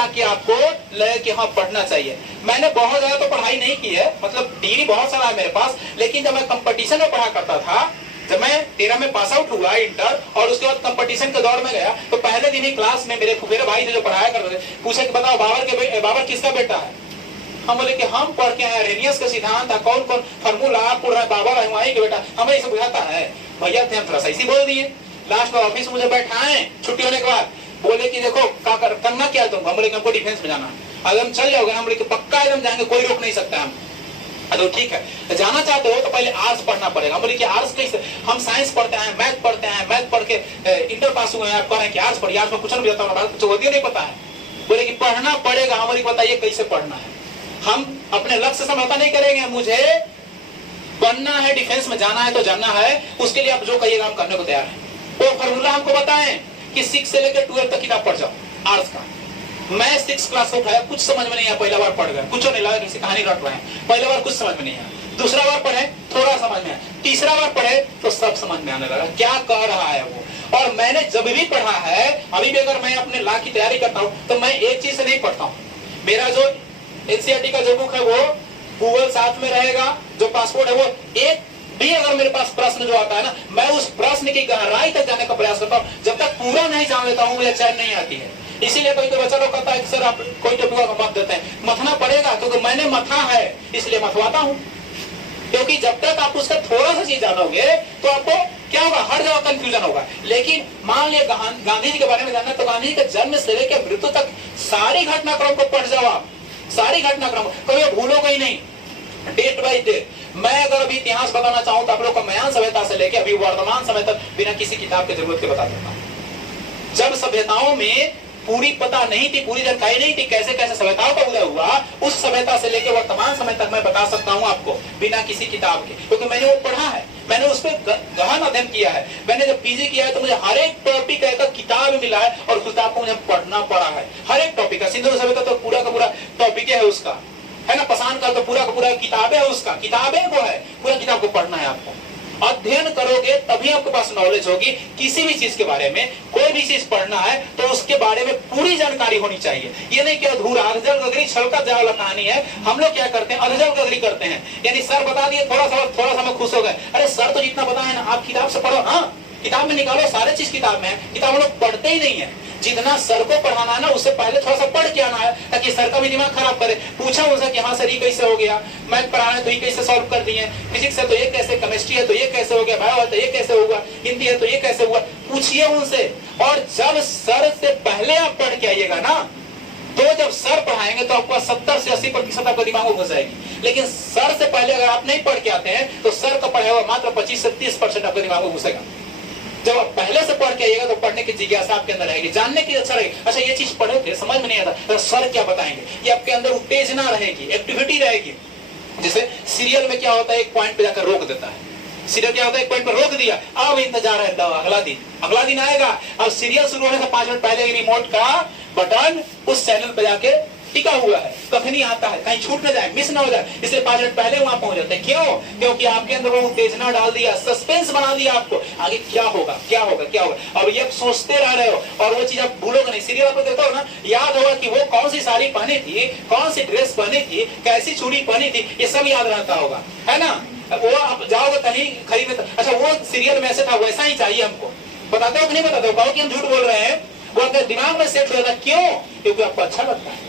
जाके आपको लगे कि हाँ पढ़ना चाहिए। मैंने बहुत ज्यादा तो पढ़ाई नहीं की है, मतलब डिग्री बहुत सारा है मेरे पास, लेकिन जब मैं कंपटीशन में पढ़ा करता था, जब मैं 13 में पास आउट हुआ इंटर और उसके बाद कंपटीशन के दौर में गया, तो पहले दिन ही क्लास में मेरे फुफेरे भाई थे जो पढ़ाया करते थे, पूछे कि बताओ बाबर किसका बेटा है? हम बोले कि हम पढ़ के आए अरेनियस का सिद्धांत, कौन कौन फार्मूला पढ़ रहा है, बाबर है के बेटा, हमें ये सब बुझाता है। भैया थे हम थोड़ा सही बोल दिए। लास्ट में ऑफिस में मुझे बैठाए छुट्टी होने के बाद, बोले कि देखो क्या करना क्या तुम? हम बोले कि हमको डिफेंस में जाना है। अगर हम चल जाओगे, हम बोले कि पक्का एकदम जाएंगे, कोई रोक नहीं सकता हम। तो ठीक है, जाना चाहते हो तो पहले आर्ट्स पढ़ना पड़ेगा। हम बोले कि आर्ट्स कैसे? हम साइंस पढ़ते हैं, मैथ पढ़ते हैं, मैथ पढ़ के इंटर पास हुए हैं, आप कह रहे हैं कि आर्ट्स पढ़िए, आर्ट्स में कुछ नहीं जाता हूँ, चौधरी नहीं पता है। बोले कि पढ़ना पड़ेगा। हमारी बताइए कैसे पढ़ना है? हम अपने लक्ष्य समझौता नहीं करेंगे, मुझे बनना है, डिफेंस में जाना है तो जाना है, उसके लिए आप जो कहिएगा हम करने को तैयार है। वो फॉर्मूला हमको बताएं कि 6 से लेकर 12 तक किताब पढ़ जाओ आर्ट्स का। मैं 6 क्लास को उठाया, कुछ समझ में नहीं आया, पहला बार पढ़ गए, कुछ नहीं लगा, जैसे कहानी रट रहे हैं। पहला बार कुछ समझ में नहीं आया, दूसरा बार पढ़े थोड़ा समझ में आया, तीसरा बार पढ़े तो सब समझ में आने लगा क्या कह रहा है वो। और मैंने जब भी पढ़ा है, अभी भी अगर मैं अपने लॉ की तैयारी करता हूँ तो मैं एक चीज से नहीं पढ़ता हूँ। मेरा जो एनसीईआरटी का जो बुक है वो गूगल साथ में रहेगा, जो पासपोर्ट है वो, एक भी अगर मेरे पास प्रश्न जो आता है ना, मैं उस प्रश्न की गहराई तक जाने का प्रयास करता हूँ। जब तक पूरा नहीं जान लेता हूँ मुझे चैन नहीं आती है। इसीलिए कोई बच्चा लोग कहता है कि सर आप कोई टॉपिक का मत देते हैं, मथना पड़ेगा, क्योंकि मैंने मथा है इसलिए मथवाता हूँ। क्योंकि जब तक आप उसका थोड़ा सा चीज जानोगे तो आपको क्या होगा, हर जगह कंफ्यूजन होगा। लेकिन मान लिया गांधी जी के बारे में जानना, तो गांधी जी के जन्म से लेकर मृत्यु तक सारी घटनाक्रम को पढ़ जाओ आप, सारी घटनाक्रम कभी भूलोगे ही नहीं, डेट बाई डेट। मैं अगर अभी इतिहास बताना चाहूं तो आप लोग को मयान सभ्यता से लेकर अभी वर्तमान समय तक बिना किसी किताब की जरूरत के बता देता हूं। जब सभ्यताओं में पूरी पता नहीं थी, पूरी जानकारी नहीं थी कैसे कैसे सभ्यताओं का उदय हुआ, उस सभ्यता से लेकर वर्तमान समय तक मैं बता सकता हूं आपको बिना किसी किताब के, क्योंकि मैंने वो पढ़ा है, मैंने उस पर गहन अध्ययन किया है। मैंने जब पीजी किया है तो मुझे हर एक टॉपिक का किताब मिला है और उस किताब को मुझे पढ़ना पड़ा है, हर एक टॉपिक का। सिंधु सभ्यता तो पूरा का पूरा टॉपिक है उसका, है ना। पाषाण काल तो पूरा का पूरा किताब है उसका, किताबें वो है, पूरा किताब को पढ़ना है आपको। अध्ययन करोगे तभी आपके पास नॉलेज होगी। किसी भी चीज के बारे में, कोई भी चीज पढ़ना है तो उसके बारे में पूरी जानकारी होनी चाहिए। ये नहीं कि अधूरा अधजल गगरी छलका जावला कहानी है। हम लोग क्या करते हैं, अधजल गगरी करते हैं, यानी सर बता दिए थोड़ा सा हम खुश हो गए। अरे सर तो जितना पता है ना, आप किताब से पढ़ो, हाँ किताब में निकालो, सारे चीज किताब में है, किताब हम लोग पढ़ते ही नहीं है। जितना सर को पढ़ाना है ना, उससे पहले थोड़ा सा पढ़ के आना है, ताकि सर का भी दिमाग खराब करे। पूछा उनसे कि हाँ सर ये कैसे हो गया, मैथ पढ़ाना है तो ये कैसे सॉल्व कर दिए, फिजिक्स है तो ये कैसे, केमिस्ट्री है तो ये कैसे हो गया, बायो है तो ये कैसे हुआ, हिंदी है तो ये कैसे हुआ, पूछिए उनसे। और जब सर से पहले आप पढ़ के आइएगा ना, तो जब सर पढ़ाएंगे तो आपको 70 से 80% आपका दिमाग में घुस जाएगी। लेकिन सर से पहले अगर आप नहीं पढ़ के आते हैं तो सर का पढ़ा हुआ मात्र 25 से 30% आपके दिमाग में घुसेगा। जब आप पहले से पढ़ के आइएगा तो पढ़ने की जिज्ञासा आपके अंदर रहेगी, जानने की अच्छा रहेगी। अच्छा ये चीज पढ़े थे, समझ में नहीं आता तो सर क्या बताएंगे, ये आपके अंदर उत्तेजना रहेगी, एक्टिविटी रहेगी। जैसे सीरियल में क्या होता है, एक पॉइंट पे जाकर रोक देता है। सीरियल क्या होता है, एक पॉइंट पर रोक दिया, अब इंतजार है अगला दिन आएगा। अब सीरियल शुरू होने से 5 मिनट पहले रिमोट का बटन उस चैनल पे जाके टिका हुआ है, कभी आता है, कहीं छूट न जाए, मिस ना हो जाए, इसलिए 5 मिनट पहले वहां पहुंच जाते हैं। क्यों? क्योंकि आपके अंदर वो उत्तेजना डाल दिया, सस्पेंस बना दिया आपको, आगे क्या होगा क्या होगा क्या होगा। अब ये आप सोचते रह रहे हो और वो चीज आप भूलोगे नहीं। सीरियल आपको देखते हो ना, याद होगा कि वो कौन सी साड़ी पहनी थी, कौन सी ड्रेस पहनी थी, कैसी चूड़ी पहनी थी, ये सब याद रहता होगा, है ना। वो आप जाओगे कहीं खरीदने, अच्छा वो सीरियल में ऐसे था, वैसा ही चाहिए हमको, बताते हो कि नहीं बताते हो, कहो कि हम झूठ बोल रहे हैं, वो आपके दिमाग में सेट हो जाता। क्यों? क्योंकि आपको अच्छा लगता है,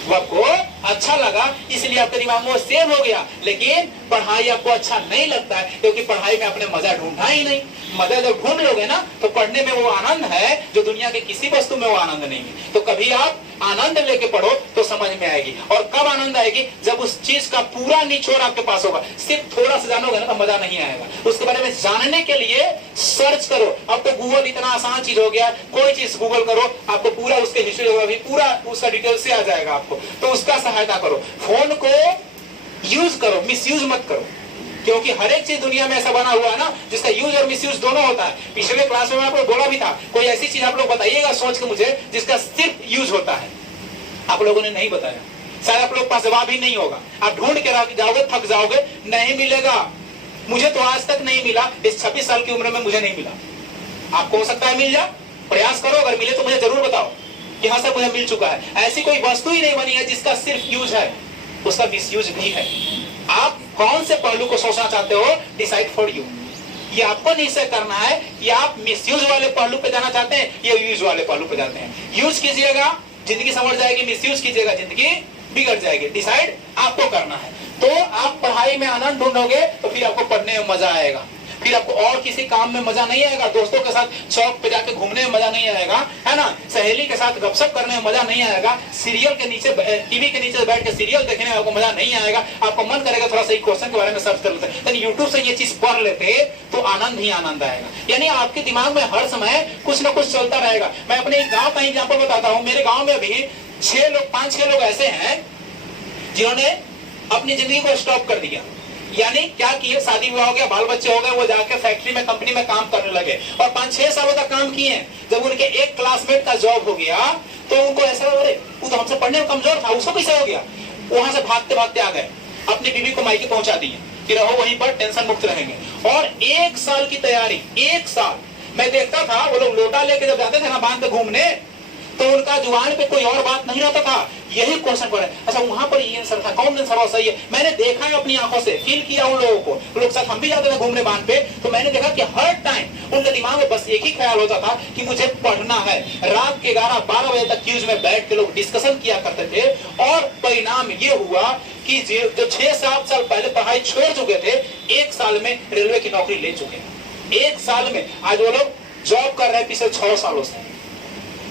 वो आपको अच्छा लगा इसलिए आपके दिमाग में सेव हो गया। लेकिन पढ़ाई आपको अच्छा नहीं लगता है, क्योंकि पढ़ाई में आपने मजा ढूंढा ही नहीं। मजा जब ढूंढ लोगे ना तो पढ़ने में वो आनंद है जो दुनिया के किसी वस्तु में वो आनंद नहीं है। तो कभी आप आनंद लेके पढ़ो तो समझ में आएगी। और कब आनंद आएगी? जब उस चीज का पूरा निचोड़ आपके पास होगा। सिर्फ थोड़ा सा जानोगे ना तो मजा नहीं आएगा। उसके बारे में जानने के लिए सर्च करो। अब तो गूगल इतना आसान चीज हो गया, कोई चीज गूगल करो, आपको पूरा उसके हिस्ट्री पूरा उसका डिटेल से आ जाएगा आपको, तो उसका सहायता करो। फोन को यूज करो, मिसयूज मत करो, क्योंकि हर एक चीज दुनिया में ऐसा बना हुआ है ना जिसका यूज और मिसयूज दोनों होता है। पिछले क्लास में मैं आपको बोला भी था, कोई ऐसी चीज आप लोग बताइएगा सोच के मुझे जिसका सिर्फ यूज होता है। आप लोगों ने नहीं बताया, शायद आप लोग पास जवाब ही नहीं होगा। आप ढूंढ के जाओगे, थक जाओगे, नहीं मिलेगा। मुझे तो आज तक नहीं मिला, इस 26 साल की उम्र में मुझे नहीं मिला। आपको हो सकता है मिल जाए, प्रयास करो, अगर मिले तो मुझे जरूर बताओ। कि हाँ सर मुझे मिल चुका है। ऐसी कोई वस्तु ही नहीं बनी है जिसका सिर्फ यूज है, उसका मिसयूज भी है। आप कौन से पहलू को सोचना चाहते हो, डिसाइड फॉर यू। ये आपको निश्चय करना है कि आप मिसयूज वाले पहलू पे जाना चाहते हैं या यूज वाले पहलू पे जाते हैं। यूज कीजिएगा जिंदगी संवर जाएगी, मिसयूज कीजिएगा जिंदगी बिगड़ जाएगी। डिसाइड आपको करना है। तो आप पढ़ाई में आनंद ढूंढोगे तो फिर आपको पढ़ने में मजा आएगा, फिर आपको और किसी काम में मजा नहीं आएगा। दोस्तों के साथ चौक पे जाके घूमने में मजा नहीं आएगा, है ना, सहेली के साथ गपशप करने में मजा नहीं आएगा, सीरियल के नीचे टीवी के नीचे बैठ के सीरियल देखने में आपको मजा नहीं आएगा। आपको मन करेगा थोड़ा सा क्वेश्चन के बारे में सर्च कर लेते, यानी यूट्यूब से ये चीज पढ़ लेते तो आनंद ही आनंद आएगा। यानी आपके दिमाग में हर समय कुछ ना कुछ चलता रहेगा। मैं अपने गाँव का एग्जाम्पल बताता हूँ। मेरे गाँव में अभी 5-6 लोग ऐसे हैं जिन्होंने अपनी जिंदगी को स्टॉप कर दिया। यानी क्या किए, शादी विवाह हो गया, बाल बच्चे हो गए, वो जाके फैक्ट्री में कंपनी में काम करने लगे और 5-6 सालों तक काम किए। जब उनके एक क्लासमेट का जॉब हो गया तो उनको ऐसा, अरे वो तो हमसे पढ़ने में कमजोर था, उसको कैसे हो गया। वहां से भागते भागते आ गए, अपनी बीवी को मायके पहुंचा दिए कि रहो वहीं पर, टेंशन मुक्त रहेंगे। और 1 साल की तैयारी, 1 साल मैं देखता था वो लोग लोटा लेके जब जाते थे ना बांध पे घूमने, तो उनका जुबान पे कोई और बात नहीं रहता था, यही क्वेश्चन पर है। अच्छा वहां पर ये आंसर था, कौन आंसर सही है। मैंने देखा है अपनी आंखों से, फील किया उन लोगों को। लोग साथ हम भी जाते थे घूमने बांध पे, तो मैंने देखा कि हर टाइम उनके दिमाग में बस एक ही ख्याल होता था कि मुझे पढ़ना है। रात के 11-12 बजे तक क्यूज में बैठ के लोग डिस्कशन किया करते थे। और परिणाम ये हुआ कि जो 6-7 साल पहले पढ़ाई छोड़ चुके थे, 1 साल में रेलवे की नौकरी ले चुके हैं। 1 साल में आज वो लोग जॉब कर रहे हैं, पिछले 6 सालों से,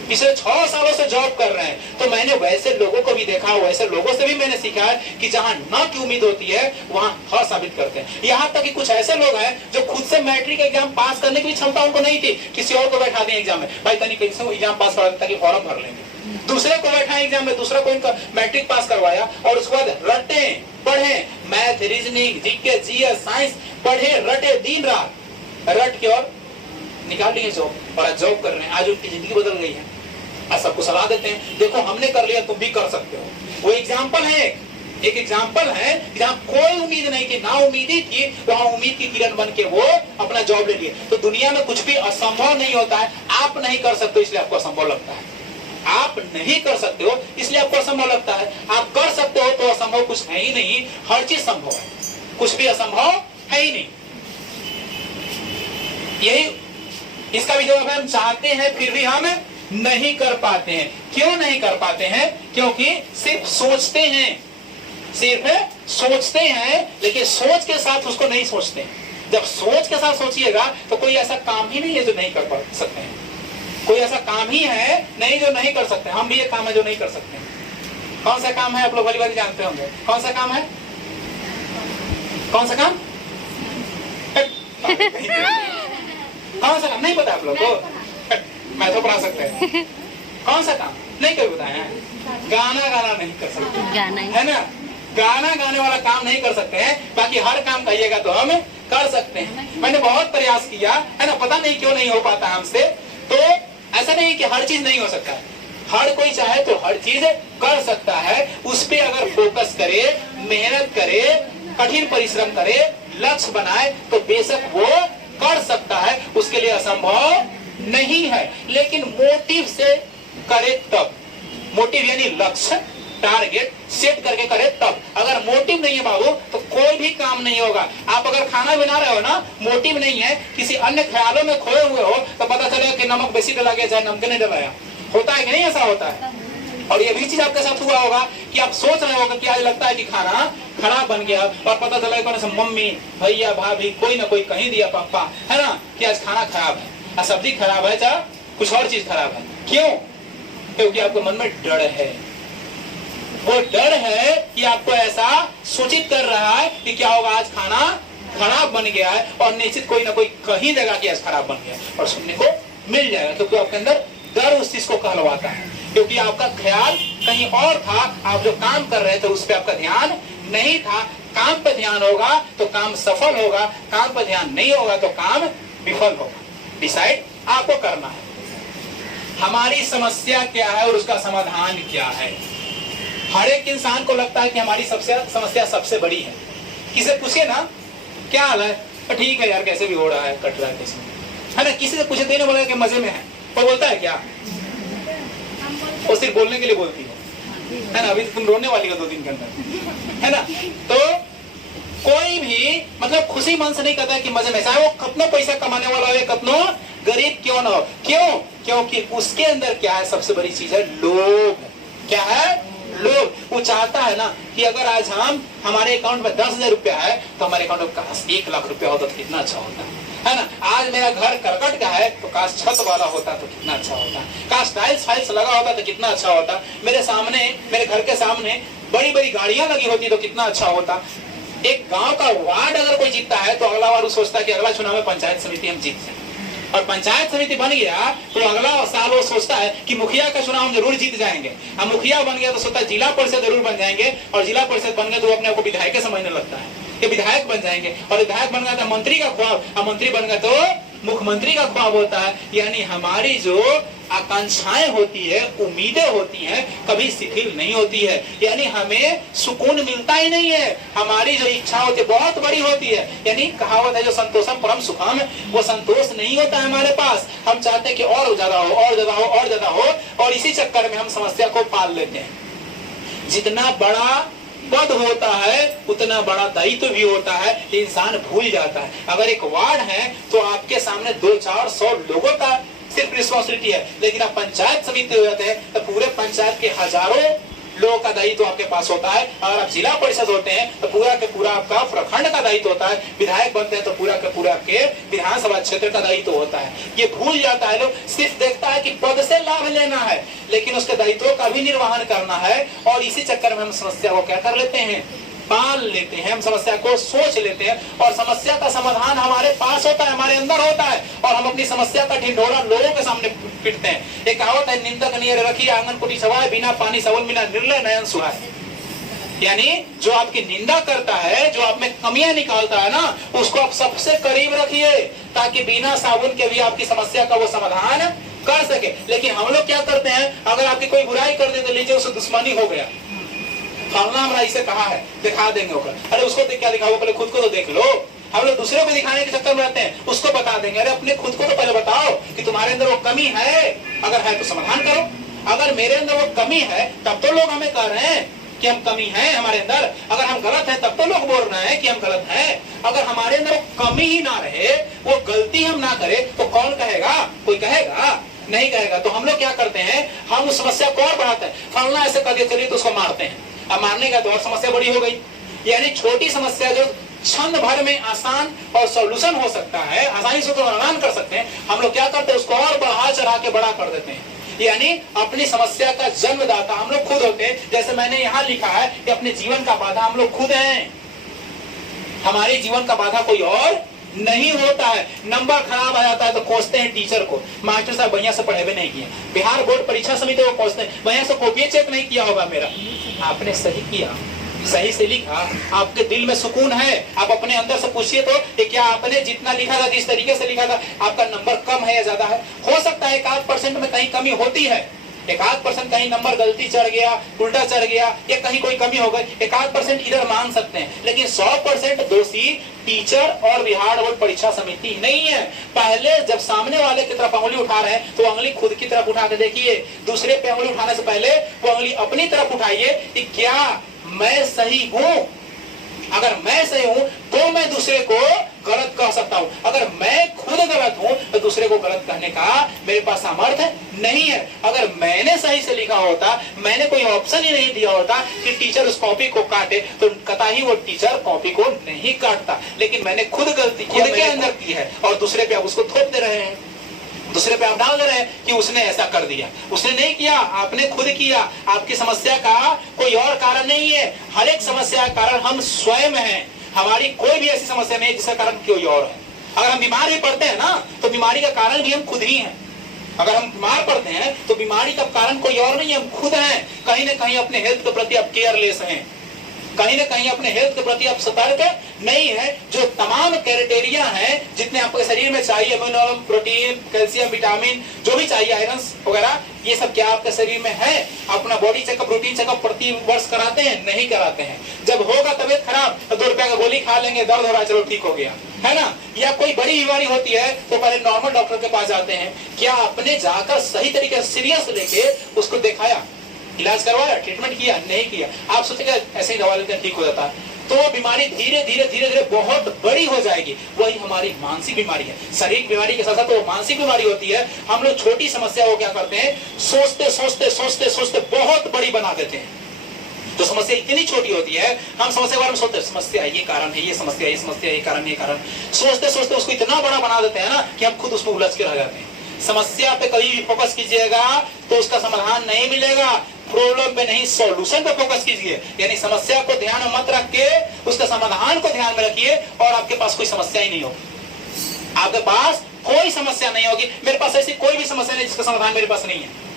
पिछले 6 सालों से जॉब कर रहे हैं। तो मैंने वैसे लोगों को भी देखा, वैसे लोगों से भी मैंने सीखा है कि जहां ना की उम्मीद होती है वहां हाँ साबित करते हैं। यहाँ तक कि कुछ ऐसे लोग हैं जो खुद से मैट्रिक एग्जाम पास करने की भी क्षमता उनको नहीं थी, किसी और को बैठा दें एग्जाम में, भाई तनिक एग्जाम पास करा देता कि फॉर्म भर लेंगे। दूसरे को बैठा एग्जाम में, दूसरा को इनका मैट्रिक पास करवाया और उसके बाद रटे पढ़े, math, reasoning, GK, GS, science पढ़े, रटे दिन रात, रट के और निकाल लिए जॉब, और आज जॉब कर रहे हैं। आज उनकी जिंदगी बदल गई है। आज सबको सलाह देते हैं, देखो हमने कर लिया तुम भी कर सकते हो। वो एग्जाम्पल है, एक एग्जाम्पल है जहां कोई उम्मीद नहीं थी, ना उम्मीदी थी, वहां उम्मीद की किरण बन के वो अपना जॉब ले लिए। तो दुनिया में कुछ भी असंभव नहीं होता है। आप नहीं कर सकते इसलिए आपको असंभव लगता है, आप नहीं कर सकते हो इसलिए आपको असंभव लगता है। आप कर सकते हो तो असंभव कुछ है ही नहीं, हर चीज संभव है, कुछ भी असंभव है ही नहीं। यही इसका भी जवाब हम चाहते हैं फिर भी हम नहीं कर पाते हैं। क्यों नहीं कर पाते हैं? क्योंकि सिर्फ सोचते हैं, सिर्फ सोचते हैं, लेकिन सोच के साथ उसको नहीं सोचते। जब सोच के साथ सोचिएगा तो कोई ऐसा काम ही नहीं है जो नहीं कर पा सकते हैं। कोई ऐसा काम ही है नहीं जो नहीं कर सकते। हम भी एक काम है जो नहीं कर सकते हैं। कौन सा काम है? आप लोग भली भाली जानते होंगे। कौन सा काम है? कौन सा काम? कौन सा काम नहीं पता आप लोग को? मैं तो पढ़ा सकते हैं। कौन सा काम नहीं कोई बताया? गाना गाना नहीं कर सकते, है ना? गाना गाने वाला काम नहीं कर सकते हैं, बाकी हर काम कहिएगा तो हम कर सकते हैं। मैंने बहुत प्रयास किया है ना, पता नहीं क्यों नहीं हो पाता हमसे। तो ऐसा नहीं कि हर चीज नहीं हो सकता, हर कोई चाहे तो हर चीज कर सकता है। उस पर अगर फोकस करे, मेहनत करे, कठिन परिश्रम करे, लक्ष्य बनाए तो बेशक वो कर सकता है। उसके लिए असंभव नहीं है, लेकिन मोटिव से करे तब। मोटिव यानी लक्ष्य, टारगेट सेट करके करे तब। अगर मोटिव नहीं है बाबू तो कोई भी काम नहीं होगा। आप अगर खाना बना रहे हो ना, मोटिव नहीं है, किसी अन्य ख्यालों में खोए हुए हो, तो पता चलेगा कि नमक बेसी डला गया, चाहे नमक नहीं डलाया। होता है कि नहीं? ऐसा होता है। और ये भी चीज आपके साथ हुआ होगा कि आप सोच रहे होगा कि आज लगता है कि खाना खराब बन गया, और पता चला कौन सा मम्मी, भैया, भाभी, कोई ना कोई कहीं दिया, पापा, है ना, कि आज खाना खराब है, सब्जी खराब है, चाहे कुछ और चीज खराब है। क्यों? क्योंकि आपके मन में डर है। वो डर है कि आपको ऐसा सूचित कर रहा है कि क्या होगा, आज खाना खराब बन गया है, और निश्चित कोई ना कोई कहीं देगा कि आज खराब बन गया, और सुनने को मिल जाएगा। क्योंकि आपके अंदर डर उस चीज को कहलवाता है, क्योंकि आपका ख्याल कहीं और था। आप जो काम कर रहे थे उस पर आपका ध्यान नहीं था। काम पर ध्यान होगा तो काम सफल होगा, काम पर ध्यान नहीं होगा तो काम विफल होगा। डिसाइड आपको करना है हमारी समस्या क्या है और उसका समाधान क्या है। हर एक इंसान को लगता है कि हमारी समस्या सबसे बड़ी है। किसी पूछे ना क्या हाल है, तो ठीक है यार, कैसे भी हो रहा है, कट रहा है, कैसे, है ना। किसी से पूछे देने वाला के मजे में है, वो बोलता है क्या? वो सिर्फ बोलने के लिए बोलती है ना। अभी तुम रोने वाली हो 2 दिन के अंदर, है ना। तो कोई भी मतलब खुशी मन से नहीं करता है कि मजे में, चाहे वो कितना पैसा कमाने वाला हो या कितना गरीब क्यों ना हो। क्यों? क्योंकि उसके अंदर क्या है, सबसे बड़ी चीज है लोभ। क्या है? लोभ। वो चाहता है ना कि अगर आज हमारे अकाउंट में 10,000 रुपया है तो हमारे अकाउंट में काश 1 लाख रुपया होता तो कितना अच्छा होता है ना। आज मेरा घर करकट का है तो काश छत वाला होता तो कितना अच्छा होता, काश टाइल्स फाइल्स लगा होता तो कितना अच्छा होता, मेरे सामने, मेरे घर के सामने बड़ी बड़ी गाड़ियां लगी होती तो कितना अच्छा होता। एक गांव का वार्ड अगर कोई जीतता है तो अगला बार वो सोचता है कि अगला चुनाव में पंचायत समिति हम जीत जाए, और पंचायत समिति बन गया तो अगला साल वो सोचता है कि मुखिया का चुनाव हम जरूर जीत जाएंगे। हम मुखिया बन गया तो सोचता है जिला परिषद जरूर बन जाएंगे, और जिला परिषद बन गया तो अपने को विधायक समझने लगता है कि विधायक बन जाएंगे, और विधायक बन गया तो मंत्री का ख्वाब, और मंत्री बन गया तो मुख्यमंत्री का ख्वाब होता है। यानी हमारी जो आकांक्षाएं होती है, उम्मीदें होती हैं, कभी शिथिल नहीं होती है। यानी हमें सुकून मिलता ही नहीं है। हमारी जो इच्छा होती है बहुत बड़ी होती है। यानी कहावत है जो संतोषम परम सुखम, वो संतोष नहीं होता है हमारे पास। हम चाहते हैं कि और ज्यादा हो, और ज्यादा हो, और ज्यादा हो, और इसी चक्कर में हम समस्या को पाल लेते हैं। जितना बड़ा पद होता है उतना बड़ा दायित्व भी होता है, इंसान भूल जाता है। अगर एक वार्ड है तो आपके सामने 200-400 लोगों का सिर्फ रिस्पॉन्सिबिलिटी है, लेकिन आप पंचायत समिति हो जाते हैं तो पूरे पंचायत के हजारों लोगों का दायित्व आपके पास होता है। अगर आप जिला परिषद होते हैं तो पूरा के पूरा आपका प्रखंड का दायित्व होता है। विधायक बनते हैं तो पूरा के पूरा आपके विधानसभा क्षेत्र का दायित्व होता है। ये भूल जाता है लोग, सिर्फ देखता है कि पद से लाभ लेना है, लेकिन उसके दायित्व का भी निर्वहन करना है। और इसी चक्कर में हम समस्या को क्या कर लेते हैं, पाल लेते हैं। हम समस्या को सोच लेते हैं, और समस्या का समाधान हमारे पास होता है, हमारे अंदर होता है, और हम अपनी समस्या का ढिंढोरा लोगों के सामने पीटते हैं। एक कहावत है, निंदक नियर रखी आंगन कुटी सवाए, बिना पानी सवन बिना निर्लय नयन सुहाए। यानी जो आपकी निंदा करता है, जो आप में कमियां निकालता है ना, उसको आप सबसे करीब रखिए, ताकि बिना साबुन के भी आपकी समस्या का वो समाधान कर सके। लेकिन हम लोग क्या करते हैं, अगर आपकी कोई बुराई कर दे तो लीजिए उससे दुश्मनी हो गया, फलना हमरा इसे कहा है, दिखा देंगे होकर। अरे उसको क्या दिखाओ, पहले खुद को तो देख लो। हम लोग दूसरे को दिखाने के चक्कर में रहते हैं, उसको बता देंगे। अरे अपने खुद को तो पहले बताओ कि तुम्हारे अंदर वो कमी है, अगर है तो समाधान करो। अगर मेरे अंदर वो कमी है तब तो लोग हमें कह रहे हैं कि हम कमी है हमारे अंदर। अगर हम गलत है तब तो लोग बोल रहे हैं कि हम गलत हैं। अगर हमारे अंदर वो कमी ही ना रहे, वो गलती हम ना करें, तो कौन कहेगा? कोई कहेगा? नहीं कहेगा। तो हम लोग क्या करते हैं, हम उस समस्या को और बढ़ाते हैं। फलना ऐसे कर दिया, चलिए तो उसको मारते हैं। अब मारने का तो और समस्या बड़ी हो गई। यानी छोटी समस्या जो क्षण भर में आसान और सॉल्यूशन हो सकता है, आसानी से तो समाधान कर सकते हैं, हम लोग क्या करते हैं, उसको और बढ़ा चढ़ा के बड़ा कर देते हैं। यानी अपनी समस्या का जन्मदाता हम लोग खुद होते हैं। जैसे मैंने यहाँ लिखा है कि अपने जीवन का बाधा हम लोग खुद हैं। हमारे जीवन का बाधा कोई और नहीं होता है। नंबर खराब आ जाता है तो कोसते हैं टीचर को, मास्टर साहब बढ़िया से पढ़े हुए नहीं किए। बिहार बोर्ड परीक्षा समिति को कोसते हैं, बढ़िया से कॉपी चेक नहीं किया होगा मेरा। आपने सही किया, सही से लिखा, आपके दिल में सुकून है। आप अपने अंदर से पूछिए तो कि क्या आपने जितना लिखा था, जिस तरीके से लिखा था, आपका नंबर कम है या ज्यादा है? हो सकता है 1-8% में कहीं कमी होती है, 1-8% कहीं नंबर गलती चढ़ गया, उल्टा चढ़ गया, या कहीं कोई कमी हो गई, 1-8% इधर मान सकते हैं। लेकिन 100% दोषी टीचर और बिहार बोर्ड परीक्षा समिति नहीं है। पहले जब सामने वाले की तरफ उंगली उठा रहे हैं तो उंगली खुद की तरफ उठा के देखिए। दूसरे पे उंगली उठाने से पहले वो उंगली अपनी तरफ उठाइए कि क्या मैं सही हूं। अगर मैं सही हूं तो मैं दूसरे को गलत कह सकता हूं। अगर मैं खुद गलत हूं तो दूसरे को गलत कहने का मेरे पास सामर्थ्य नहीं है। अगर मैंने सही से लिखा होता, मैंने कोई ऑप्शन ही नहीं दिया होता कि टीचर उस कॉपी को काटे, तो कतई वो टीचर कॉपी को नहीं काटता। लेकिन मैंने खुद गलती खुद के अंदर की है, और दूसरे पे आप उसको थोप दे रहे हैं, दूसरे पे आप डाल दे रहे हैं कि उसने ऐसा कर दिया। उसने नहीं किया, आपने खुद किया। आपकी समस्या का कोई और कारण नहीं है। हर एक समस्या का कारण हम स्वयं हैं। हमारी कोई भी ऐसी समस्या नहीं जिसका कारण कोई और है। अगर हम बीमार भी पड़ते हैं ना, तो बीमारी का कारण भी हम खुद ही हैं। अगर हम बीमार पड़ते हैं तो बीमारी का कारण कोई और नहीं, हम खुद हैं। कहीं ना कहीं अपने हेल्थ के प्रति आप केयरलेस हैं, कहीं ना कहीं अपने हेल्थ के प्रति आप सतर्क नहीं है। जो तमाम क्राइटेरिया हैं जितने आपके शरीर में चाहिए, अमीनो, प्रोटीन, कैल्शियम, विटामिन, जो भी चाहिए, आयरन वगैरह, ये सब क्या आपके शरीर में है? अपना बॉडी चेकअप, रूटीन चेकअप प्रति वर्ष कराते हैं? नहीं कराते हैं। जब होगा तबियत खराब तो 2 रुपया का गोली खा लेंगे, दर्द हो रहा है, चलो ठीक हो गया। है ना, या कोई बड़ी बीमारी होती है तो पहले नॉर्मल डॉक्टर के पास जाते हैं। क्या आपने जाकर सही तरीके से सीरियस लेके उसको दिखाया, इलाज करवाया, ट्रीटमेंट किया? नहीं किया। आप सोचेंगे ऐसे ही दवा लेकर ठीक हो जाता है, तो वो बीमारी धीरे धीरे धीरे धीरे बहुत बड़ी हो जाएगी। वही हमारी मानसिक बीमारी है। शारीरिक बीमारी के साथ साथ वो मानसिक बीमारी होती है। हम लोग छोटी समस्या को क्या करते हैं, सोचते सोचते सोचते सोचते बहुत बड़ी बना देते हैं। तो समस्या इतनी छोटी होती है, हम समस्या के बारे में सोचते, समस्या ये कारण है, ये समस्या, ये समस्या, ये कारण, ये कारण, सोचते सोचते उसको इतना बड़ा बना देते हैं ना कि हम खुद उसमें उलझ के रह जाते हैं। समस्या पे कभी भी फोकस कीजिएगा तो उसका समाधान नहीं मिलेगा। प्रॉब्लम पे नहीं, सॉल्यूशन पे फोकस कीजिए। यानी समस्या को ध्यान में मत रख के उसका समाधान को ध्यान में रखिए और आपके पास कोई समस्या ही नहीं होगी। आपके पास कोई समस्या नहीं होगी। मेरे पास ऐसी कोई भी समस्या नहीं जिसका समाधान मेरे पास नहीं है।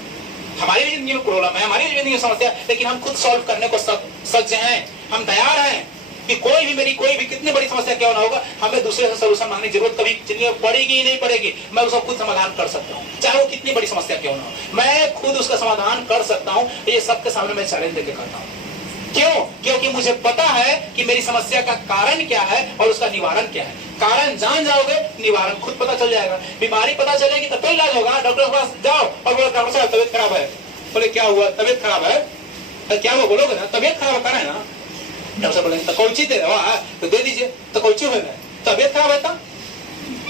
हमारी भी जिंदगी में प्रॉब्लम है, हमारी जिंदगी में समस्या, लेकिन हम खुद सॉल्व करने को सज्ज हैं, हम तैयार हैं कि कोई भी मेरी कोई भी कितनी बड़ी समस्या क्यों ना होगा, हमें दूसरे से सलूशन मांगने की जरूरत कभी जिंदगी में पड़ेगी ही नहीं पड़ेगी। मैं उसका खुद समाधान कर सकता हूँ, चाहे वो कितनी बड़ी समस्या क्यों ना हो, मैं खुद उसका समाधान कर सकता हूँ। ये सबके सामने मैं चैलेंज देके करता हूँ। क्यों? क्योंकि मुझे पता है कि मेरी समस्या का कारण क्या है और उसका निवारण क्या है। कारण जान जाओगे, निवारण खुद पता चल जाएगा। बीमारी पता चलेगी तब तो इलाज होगा। डॉक्टर के पास जाओ और बोलो डॉक्टर साहब तबियत खराब है। बोले क्या हुआ? तबियत खराब है। तो क्या वो बोलोगे ना, तबियत खराब है ना। डॉक्टर साहब बोलेंगे तो कौची दे दवा तो दे दीजिए। तो कौची हो गया? तबियत खराब है।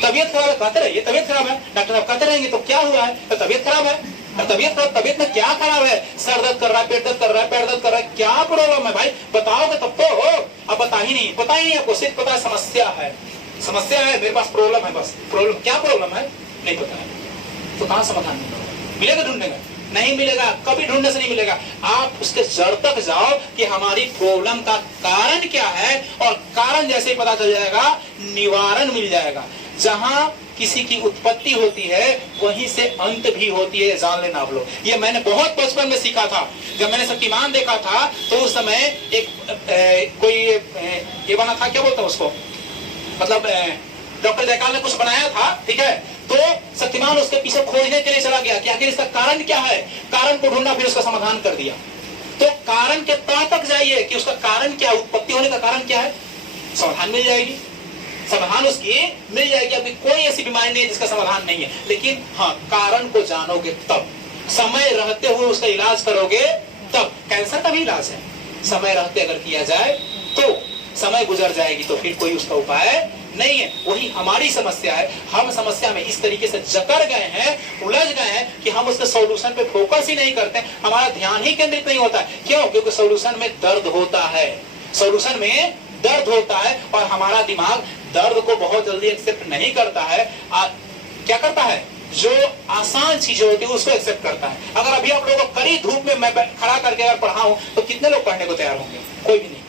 तबियत खराब है कहते रहिए, तबियत खराब है। डॉक्टर साहब कहते रहेंगे तो क्या हुआ है? तो तबियत खराब है। तबियत खराब, तबियत में क्या खराब है? सर दर्द कर रहा है, पेट दर्द कर रहा है, पैर दर्द कर रहा है, क्या प्रॉब्लम है भाई? बताओगे तब तो हो। अब पता ही नहीं, पता ही नहीं आपको, सिर्फ पता है समस्या है, समस्या है, मेरे पास प्रॉब्लम है, बस प्रॉब्लम। क्या प्रॉब्लम है नहीं पता है, तो कहाँ समाधान मिलेगा? ढूंढने का नहीं मिलेगा, कभी ढूंढने से नहीं मिलेगा। आप उसके जड़ तक जाओ कि हमारी प्रॉब्लम का कारण क्या है, और कारण जैसे ही पता चल जाएगा निवारण मिल जाएगा। जहां किसी की उत्पत्ति होती है वहीं से अंत भी होती है, जान लेना आप लोग। ये मैंने बहुत बचपन में सीखा था। जब मैंने शक्तिमान देखा था तो उस समय एक कोई ये बना था, क्या बोलते हैं उसको, मतलब डॉक्टर जयकाल ने कुछ बनाया था, ठीक है। तो शक्तिमान उसके पीछे खोजने के लिए चला गया कि आखिर इसका कारण क्या है। कारण को ढूंढा, फिर उसका समाधान कर दिया। तो कारण के तक जाइए कि उसका कारण क्या, उत्पत्ति होने का कारण क्या है, समाधान मिल जाएगी। समाधान उसकी मिल जाएगी। अभी कोई ऐसी बीमारी नहीं है जिसका समाधान नहीं है, लेकिन हाँ कारण को जानोगे तब, समय रहते हुए उसका इलाज करोगे तब। कैंसर का भी इलाज है, समय रहते अगर किया जाए तो। समय गुजर जाएगी तो फिर कोई उसका उपाय नहीं है। वही हमारी समस्या है। हम समस्या में इस तरीके से जकड़ गए हैं, उलझ गए हैं कि हम उसके सॉल्यूशन पे फोकस ही नहीं करते, हमारा ध्यान ही केंद्रित नहीं होता। क्यों? क्योंकि सॉल्यूशन में दर्द होता है, सॉल्यूशन में दर्द होता है, और हमारा दिमाग दर्द को बहुत जल्दी एक्सेप्ट नहीं करता है। क्या करता है? जो आसान चीजें होती है उसको एक्सेप्ट करता है। अगर अभी आप लोगों को कड़ी धूप में मैं खड़ा करके अगर पढ़ाऊं तो कितने लोग पढ़ने को तैयार होंगे? कोई भी नहीं,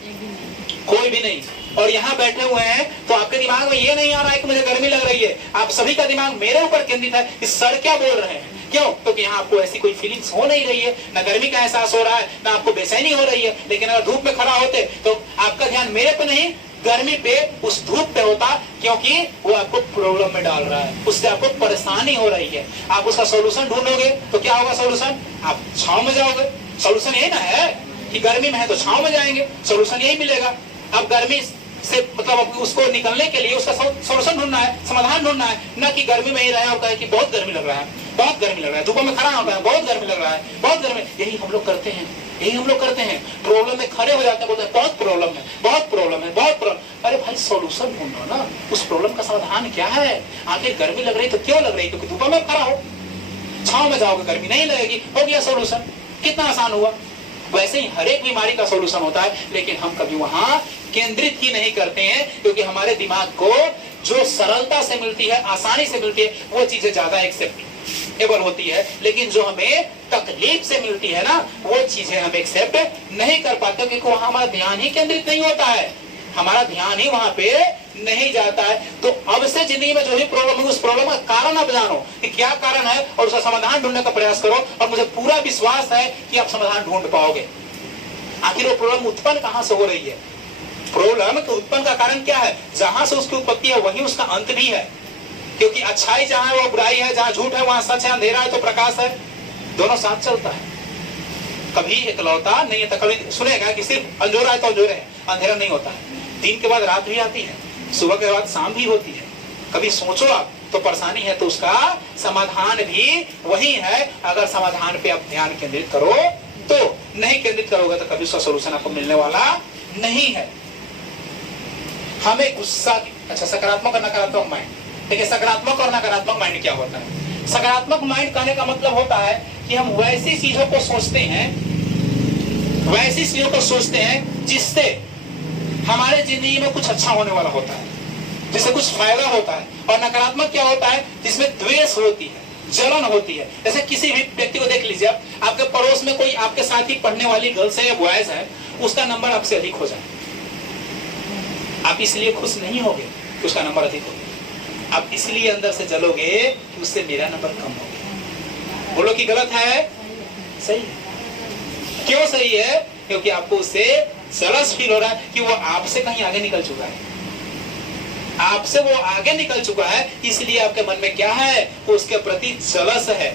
कोई भी नहीं। और यहाँ बैठे हुए हैं तो आपके दिमाग में ये नहीं आ रहा है कि मुझे गर्मी लग रही है। आप सभी का दिमाग मेरे ऊपर केंद्रित है कि सर क्या बोल रहे हैं। क्यों? क्योंकि यहाँ आपको ऐसी कोई फीलिंग्स हो नहीं रही है, ना गर्मी का एहसास हो रहा है, ना आपको बेचैनी हो रही है। लेकिन अगर धूप में खड़ा होते तो आपका ध्यान मेरे पे नहीं, गर्मी पे, उस धूप पे होता, क्योंकि वो आपको प्रॉब्लम में डाल रहा है, उससे आपको परेशानी हो रही है। आप उसका सॉल्यूशन ढूंढोगे तो क्या होगा? सॉल्यूशन, आप छांव में जाओगे। सॉल्यूशन यही ना है कि गर्मी में है तो छांव में जाएंगे, सॉल्यूशन यही मिलेगा। अब गर्मी से मतलब उसको निकलने के लिए उसका सॉल्यूशन ढूंढना है, समाधान ढूंढना है, न कि गर्मी में ही रहे और कहे कि बहुत गर्मी लग रहा है, बहुत गर्मी लग रहा है, धूप में खड़ा होता है, बहुत गर्मी लग रहा है, बहुत गर्मी। यही हम लोग करते हैं, यही हम लोग करते हैं। प्रॉब्लम में खड़े हो जाते हैं, बोलते हैं बहुत प्रॉब्लम है, बहुत प्रॉब्लम है, बहुत प्रॉब्लम। अरे भाई सॉल्यूशन ढूंढो ना, उस प्रॉब्लम का समाधान क्या है। आखिर गर्मी लग रही तो क्यों लग रही? क्योंकि धूप में खड़ा हो, छांव में जाओगे गर्मी नहीं लगेगी, हो गया सॉल्यूशन। कितना आसान हुआ। वैसे ही हर एक बीमारी का सॉल्यूशन होता है, लेकिन हम कभी वहां केंद्रित ही नहीं करते हैं, क्योंकि हमारे दिमाग को जो सरलता से मिलती है, आसानी से मिलती है, वो चीजें ज्यादा एक्सेप्टेबल होती है। लेकिन जो हमें तकलीफ से मिलती है ना, वो चीजें हम एक्सेप्ट नहीं कर पाते, क्योंकि वहां हमारा ध्यान ही केंद्रित नहीं होता है, हमारा ध्यान ही वहां पे नहीं जाता है। तो अब से जिंदगी में जो भी प्रॉब्लम है, उस प्रॉब्लम का कारण आप जानो कि क्या कारण है, और उसका समाधान ढूंढने का प्रयास करो। और मुझे पूरा विश्वास है कि आप समाधान ढूंढ पाओगे। आखिर वो प्रॉब्लम उत्पन्न कहां से हो रही है? प्रॉब्लम के उत्पन्न का कारण क्या है? जहां से उसकी उत्पत्ति है वहीं उसका अंत भी है। क्योंकि अच्छाई जहां है वो बुराई है, जहां झूठ है वहां सच है, अंधेरा है तो प्रकाश है, दोनों साथ चलता है। कभी इकलौता नहीं है। कभी सुनेगा कि सिर्फ अंजोरा है तो अंजोरे है, अंधेरा नहीं होता है। दिन के बाद रात भी आती है, सुबह के बाद शाम भी होती है। कभी सोचो आप तो परेशानी है तो उसका समाधान भी वही है। अगर समाधान पे आप ध्यान केंद्रित करो तो, नहीं केंद्रित करोगे तो कभी उसका सोल्यूशन आपको मिलने वाला नहीं है। हमें गुस्सा, अच्छा सकारात्मक और नकारात्मक माइंड, देखिए सकारात्मक और नकारात्मक माइंड क्या होता है। सकारात्मक माइंड कहने का मतलब होता है कि हम वैसी चीजों को सोचते हैं, वैसी चीजों को सोचते हैं जिससे हमारे जिंदगी में कुछ अच्छा होने वाला होता है, जिससे कुछ फायदा होता है। और नकारात्मक क्या होता है, जिसमें द्वेष होती है, जलन होती है। जैसे किसी भी व्यक्ति को देख लीजिए, आपके पड़ोस में कोई आपके साथ ही पढ़ने वाली गर्ल्स है या बॉयज है, उसका नंबर आपसे अधिक हो जाए, आप इसलिए खुश नहीं होगे कि उसका नंबर अधिक हो गया, आप इसलिए अंदर से जलोगे कि उससे मेरा नंबर कम हो गया। बोलो कि गलत है? सही है। क्यों सही है? क्योंकि आपको उससे जलस फील हो रहा है कि वो आपसे कहीं आगे निकल चुका है, आपसे वो आगे निकल चुका है, इसलिए आपके मन में क्या है, वो उसके प्रति जलस है।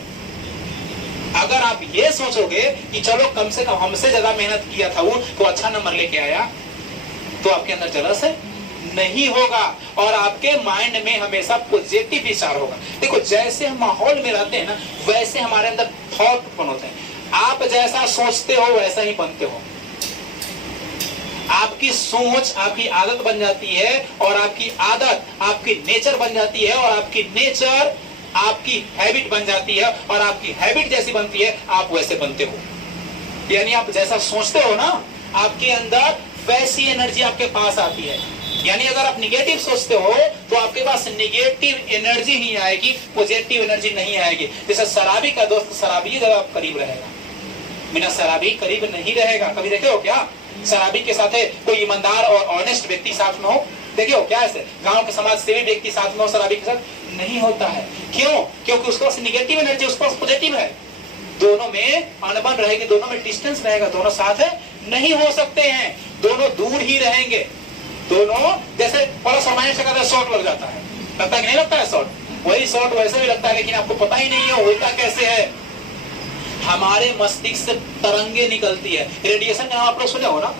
अगर आप ये सोचोगे कि चलो कम से कम हमसे ज्यादा मेहनत किया था वो, तो अच्छा नंबर लेके आया, तो आपके अंदर जलस है नहीं होगा। और आपके माइंड में हमेशा पॉजिटिव विचार होगा। देखो जैसे हम माहौल में रहते हैं ना, वैसे हमारे अंदर थॉट उत्पन्न होते हैं। आप जैसा सोचते हो वैसा ही बनते हो। आपकी सोच आपकी आदत बन जाती है, और आपकी आदत आपकी नेचर बन जाती है, और आपकी नेचर आपकी हैबिट बन जाती है, और आपकी हैबिट जैसी बनती है आप वैसे बनते हो। यानी आप जैसा सोचते हो ना, आपके अंदर वैसी एनर्जी आपके पास आती है। यानी अगर आप निगेटिव सोचते हो तो आपके पास निगेटिव एनर्जी ही आएगी, पॉजिटिव एनर्जी नहीं आएगी। जैसे शराबी का दोस्त शराबी ही जब करीब रहेगा, बिना शराबी करीब नहीं रहेगा। कभी देखे हो क्या शराबी के साथ कोई ईमानदार और ऑनेस्ट व्यक्ति साथ में हो? देखे हो क्या ऐसे गांव के समाज सेवी व्यक्ति साथ में हो? शराबी के साथ नहीं होता है। क्यों? क्योंकि उसके पास निगेटिव एनर्जी, उसके पास पॉजिटिव है। दोनों में अनबन रहेगी, दोनों में डिस्टेंस रहेगा, दोनों साथ नहीं हो सकते हैं, दोनों दूर ही रहेंगे। दोनों जैसे प्लस और माइनस का शॉर्ट लग जाता है, लगता है कि नहीं लगता है शॉर्ट? वही शॉर्ट वैसे भी लगता है, लेकिन आपको पता ही नहीं है होता कैसे है। हमारे मस्तिष्क से तरंगे निकलती है। रेडिएशन का नाम आप लोग सुने हो ना?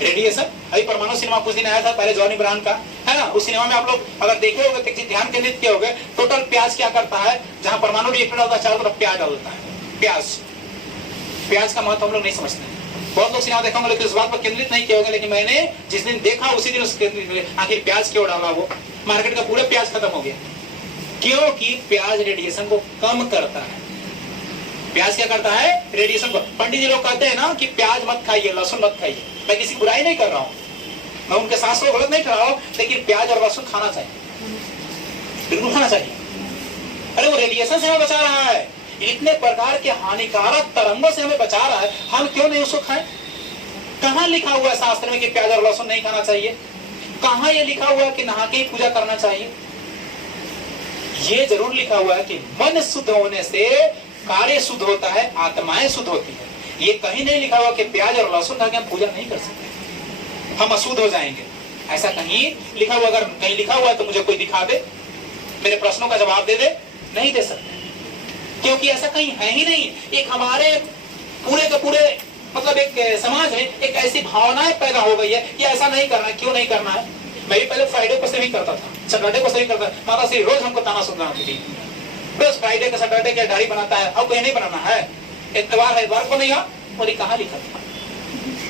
रेडिएशन अभी परमाणु सिनेमा कुछ दिन आया था पहले, जॉनी ब्रांड का है ना। उस सिनेमा में आप लोग अगर देखे होंगे तो ध्यान केंद्रित किए होंगे, टोटल प्याज क्या करता है, जहां परमाणु रिएक्टर होता है चारों तरफ प्याज डालता है। प्याज का महत्व हम लोग नहीं समझते। बहुत लोग सिनेमा देखा होंगे लेकिन इस बात पर केंद्रित नहीं किए होंगे, लेकिन मैंने जिस दिन देखा उसी दिन आखिर प्याज क्यों डाला, वो मार्केट का पूरा प्याज खत्म हो गया। क्योंकि प्याज रेडिएशन को कम करता है। प्याज क्या करता है? रेडिएशन को। पंडित जी लोग कहते हैं ना कि प्याज मत खाइए, लहसुन मत खाइए। मैं किसी बुराई नहीं कर रहा हूँ, मैं उनके शास्त्रों को गलत नहीं कर रहा हूँ, लेकिन प्याज और लहसुन खाना चाहिए, बिल्कुल खाना चाहिए। अरे वो रेडिएशन से हमें बचा रहा है, इतने प्रकार के हानिकारक तरंगों से हमें बचा रहा है, हम क्यों नहीं उसको खाएं? कहां लिखा हुआ है शास्त्र में कि प्याज और लहसुन नहीं खाना चाहिए? कहां ये लिखा हुआ है कि नहा के ही पूजा करना चाहिए? ये जरूर लिखा हुआ है कि मन शुद्ध होने से कार्य शुद्ध होता है, आत्माएं शुद्ध होती है। ये कहीं नहीं लिखा हुआ कि प्याज और लहसुन खा के हम पूजा नहीं कर सकते, हम अशुद्ध हो जाएंगे। ऐसा कहीं लिखा हुआ, अगर कहीं लिखा हुआ है तो मुझे कोई दिखा दे, मेरे प्रश्नों का जवाब दे दे। नहीं दे सकते, क्योंकि ऐसा कहीं है ही नहीं। एक हमारे पूरे के पूरे मतलब एक समाज में एक ऐसी भावनाएं पैदा हो गई है कि ऐसा नहीं करना है। क्यों नहीं करना है? मैं भी पहले फ्राइडे को सेविंग करता था, सैटरडे को सेविंग करता था। माता श्री रोज हमको ताना सुनाती थी, रोज फ्राइडे का सैटरडे क्या डायरी बनाता है, अब कोई नहीं बनाना है, इतवार है इतवार को नहीं आ। बोली कहाँ लिखा था?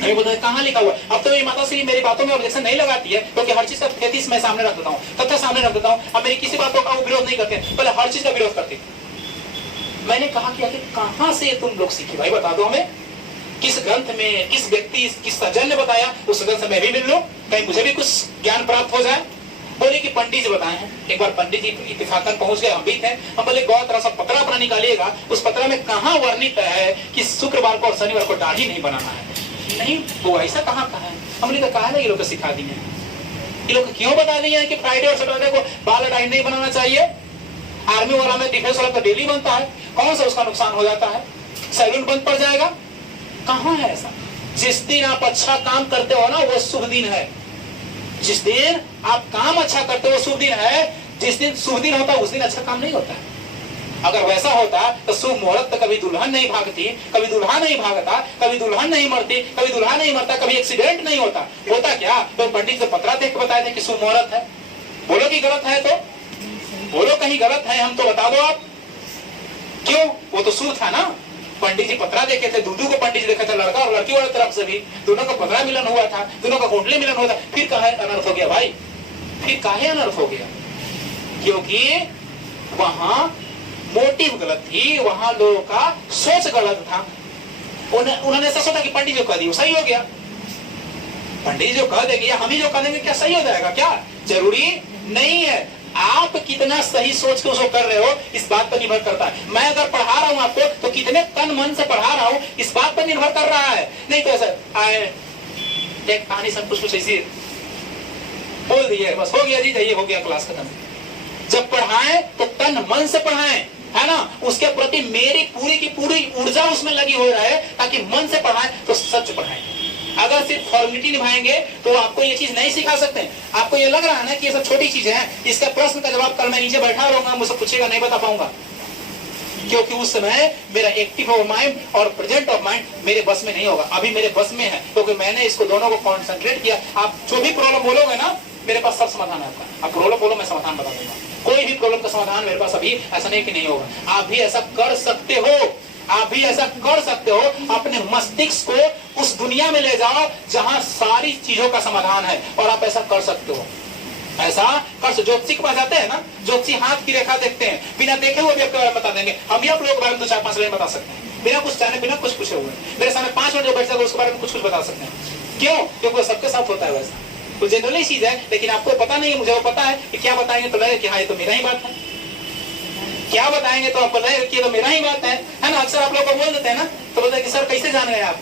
नहीं बोलते कहाँ लिखा हुआ? अब तो मेरी माता श्री मेरी बातों में ऑब्जेक्शन नहीं लगाती है, क्योंकि हर चीज का थेसिस मैं सामने रख देता हूँ, तथ्य सामने रख देता हूँ। अब मेरी किसी बातों का वो विरोध नहीं करते, पहले हर चीज का विरोध करती। मैंने कहा कि आखिर कहां से तुम लोग सीखे भाई, बता दो हमें। किस ग्रंथ में, किस व्यक्ति, किस सज्जन ने बताया? उस सज्जन से मैं भी मिल लूं, कहीं मुझे भी कुछ ज्ञान प्राप्त हो जाए। बोले कि पंडित जी बताए हैं। एक बार पंडित जी इत्तेफाकन पहुंच गए, हम भी थे। हम बोले गौर तरह सा पतरा अपना निकालिएगा, उस पतरा में कहां वर्णित है कि शुक्रवार को और शनिवार को दाढ़ी नहीं बनाना है? नहीं, वो ऐसा कहाँ कहा है? हमने कहा ना ये लोग सिखा दिए, ये लोग क्यों बता दिए हैं कि फ्राइडे और सैटरडे को बाल दाढ़ी नहीं बनाना चाहिए? आर्मी वाला में, डिफेंस वाला तो डेली बनता है, कौन सा उसका नुकसान हो जाता है? सैलून बंद पड़ जाएगा? कहां है ऐसा? जिस दिन आप अच्छा काम करते हो ना वो शुभ दिन है। जिस दिन आप काम अच्छा करते हो वो शुभ दिन है। जिस दिन शुभ दिन होता है उस दिन अच्छा काम नहीं होता है। अगर वैसा होता तो शुभ मुहूर्त तो कभी दुल्हन नहीं भागती, कभी दुल्हा नहीं भागता, कभी दुल्हन नहीं मरती, कभी दुल्हा नहीं मरता, कभी एक्सीडेंट नहीं होता। होता क्या? तो पंडित से पतरा देख के बताए थे कि शुभ मुहूर्त है, बोलो कि गलत है, तो बोलो कहीं गलत है, हम तो बता दो आप। क्यों? वो तो सूद था ना। पंडित जी पतरा देखे थे, दूधू को पंडित जी देखा था, लड़का और लड़की वाली तरफ से भी, दोनों का पतरा मिलन हुआ था, दोनों का कोटले मिलन हुआ था। फिर काहे अनर्थ हो गया भाई? फिर काहे अनर्थ हो गया? क्योंकि वहां मोटिव गलत थी, वहां लोगों का सोच गलत था। उन्होंने ऐसा सोचा कि पंडित जो कह दी वो सही हो गया, पंडित जो कह देंगे या हम ही जो कह देंगे क्या सही हो जाएगा? क्या जरूरी नहीं है। आप कितना सही सोच के उसको कर रहे हो इस बात पर निर्भर करता है। मैं अगर पढ़ा रहा हूं आपको तो कितने तन मन से पढ़ा रहा हूं इस बात पर निर्भर कर रहा है। नहीं तो ऐसा एक कहानी सब कुछ ऐसी बोल दिए, बस हो गया जी, जाइए, हो गया, क्लास खत्म। जब पढ़ाएं तो तन मन से पढ़ाएं, है ना, उसके प्रति मेरी पूरी की पूरी ऊर्जा उसमें लगी हो रहा है, ताकि मन से पढ़ाएं तो सच पढ़ाएं। अगर सिर्फ फॉर्मेलिटी निभाएंगे तो आपको ये चीज नहीं सिखा सकते। आपको ये लग रहा है ना कि ये सब छोटी चीजें हैं, इसका प्रश्न का जवाब कल मैं नीचे बैठा रहूंगा, मुझसे पूछेगा, नहीं बता पाऊंगा, क्योंकि उस समय मेरा एक्टिव ऑफ माइंड और प्रेजेंट ऑफ माइंड मेरे बस में नहीं होगा। अभी मेरे बस में है क्योंकि मैंने इसको दोनों को कॉन्सेंट्रेट किया। आप जो भी प्रॉब्लम बोलोगे ना, मेरे पास सब समाधान है आपका। आप प्रॉब्लम बोलो, मैं समाधान बता दूंगा। कोई भी प्रॉब्लम का समाधान मेरे पास अभी ऐसा नहीं कि नहीं होगा। आप भी ऐसा कर सकते हो, आप भी ऐसा कर सकते हो। अपने मस्तिष्क को उस दुनिया में ले जाओ जहां सारी चीजों का समाधान है, और आप ऐसा कर सकते हो। ऐसा कर, ज्योतिषी के पास जाते हैं ना, ज्योतिषी हाथ की रेखा देखते हैं, बिना देखे हुए भी आपके बारे में बता देंगे। हम भी आप लोगों के बारे में तो 4-5 लाइन बता सकते हैं, बिना कुछ जाने, बिना कुछ पूछे हुए। मेरे सामने 5 मिनट जो बैठ जाएगा उसके बारे में कुछ बता सकते हैं। क्यों? क्योंकि वो सबके साथ होता है वैसा। तो जनरली चीज है, लेकिन आपको पता नहीं है, मुझे वो पता है कि क्या बताएंगे तो लगे कि हाँ ये तो मेरा ही बात है, क्या बताएंगे तो आपको लगेगा कि ये तो मेरा ही बात है ना। अक्सर आप लोग को बोल देते हैं ना, तो बोलते हैं कि सर कैसे जान गए आप,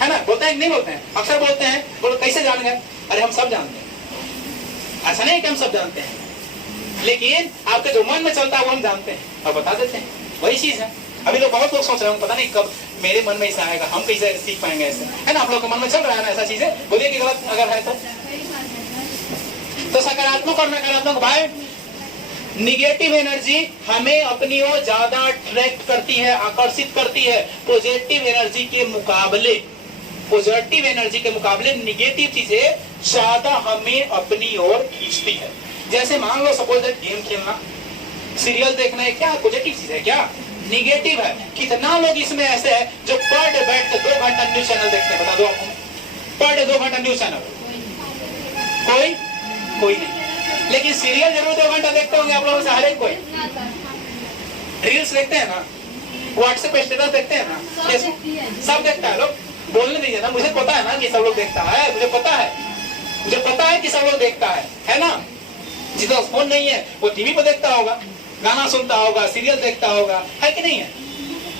है ना, बोलते हैं नहीं बोलते हैं, अक्सर बोलते हैं, बोलो कैसे जान गए? अरे हम सब जानते हैं। ऐसा नहीं कि हम सब जानते हैं, लेकिन आपके जो मन में चलता है वो हम जानते हैं और बता देते हैं। वही चीज है। अभी लोग बहुत लोग सोच रहे हैं पता नहीं कब मेरे मन में ऐसा आएगा, हम कैसे सीख पाएंगे ऐसे, है ना। आप लोग के मन में चल रहा है ना ऐसा चीजें, बोलिए कि गलत अगर है तो सकारात्मक और नकारात्मक भाई, निगेटिव एनर्जी हमें अपनी ओर ज्यादा अट्रैक्ट करती है, आकर्षित करती है। पॉजिटिव एनर्जी के मुकाबले, पॉजिटिव एनर्जी के मुकाबले निगेटिव चीजें ज्यादा हमें अपनी ओर खींचती है। जैसे मान लो सपोज दैट गेम खेलना, सीरियल देखना है, क्या पॉजिटिव चीज है? क्या निगेटिव है? कितना लोग इसमें ऐसे है जो पर डे बैठ के 2 घंटा न्यूज चैनल देखते हैं? बता दो आपको, पर डे 2 घंटा न्यूज चैनल कोई नहीं। लेकिन सीरियल जरूर 2 घंटा देखते होंगे आप लोगों से हर एक कोई। रील्स देखते हैं ना, व्हाट्सएप स्टेटस देखते हैं ना, सब देखता है। लोग बोलने दीजिए ना, मुझे पता है ना कि सब लोग देखता है, मुझे पता है कि सब लोग देखता है ना। जिसका फोन नहीं है वो टीवी पर देखता होगा, गाना सुनता होगा, सीरियल देखता होगा, है कि नहीं है?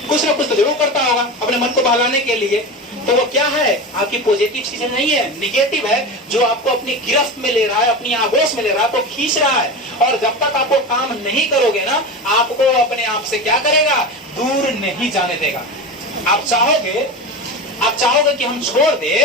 कुछ ना कुछ तो जरूर करता होगा अपने मन को बहलाने के लिए। तो वो क्या है? आपकी पॉजिटिव चीजें नहीं है, निगेटिव है, जो आपको अपनी गिरफ्त में ले रहा है, अपनी आगोश में ले रहा है, आपको खींच रहा है। और जब तक आप वो काम नहीं करोगे ना, आपको अपने आप से क्या करेगा? दूर नहीं जाने देगा। आप चाहोगे कि हम छोड़ दे,